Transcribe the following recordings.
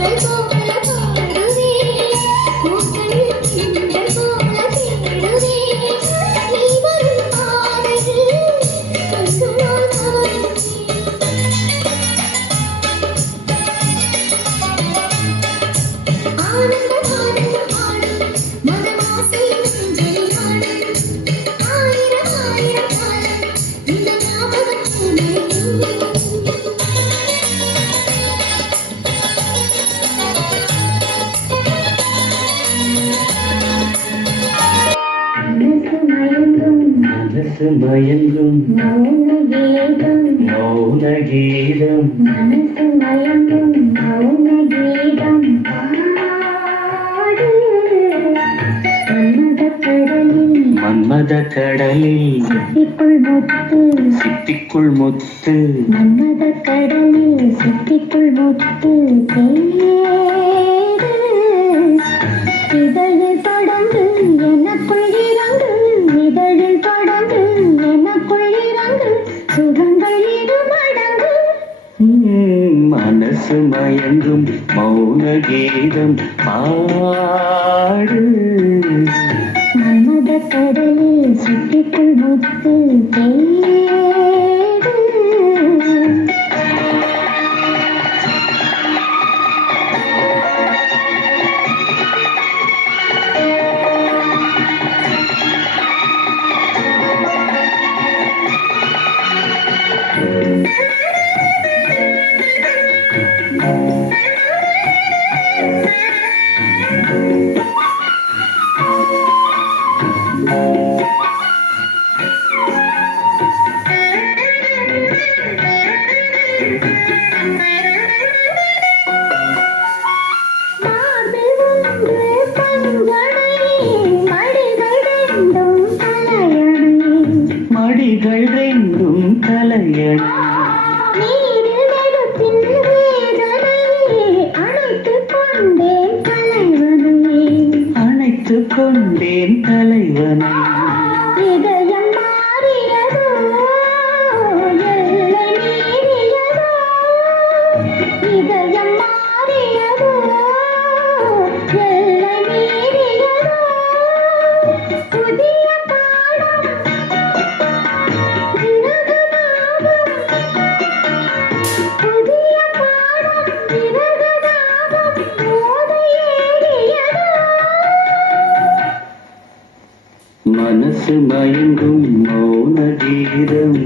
没错 மனசு மயங்கும். மௌன கீதம் மௌன கீதம் மனசு மயங்கும். மௌன கீதம் மன்மத கடலில். சிப்பிக்குள் முத்து. சித்திக்குள் முத்து. மன்மத கடலில் சிப்பிக்குள் முத்து. தேடு மனசு மயங்கும் மௌன கீதம் பாடு. மன்மத கடலில் சிப்பிக்குள் முத்து தேடு கொண்டேன் தலைவனை. மனசு மயங்கும் மௌன கீதம்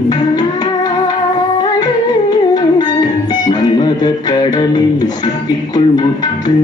மன்மத கடலில் சித்திக்குள் முத்து.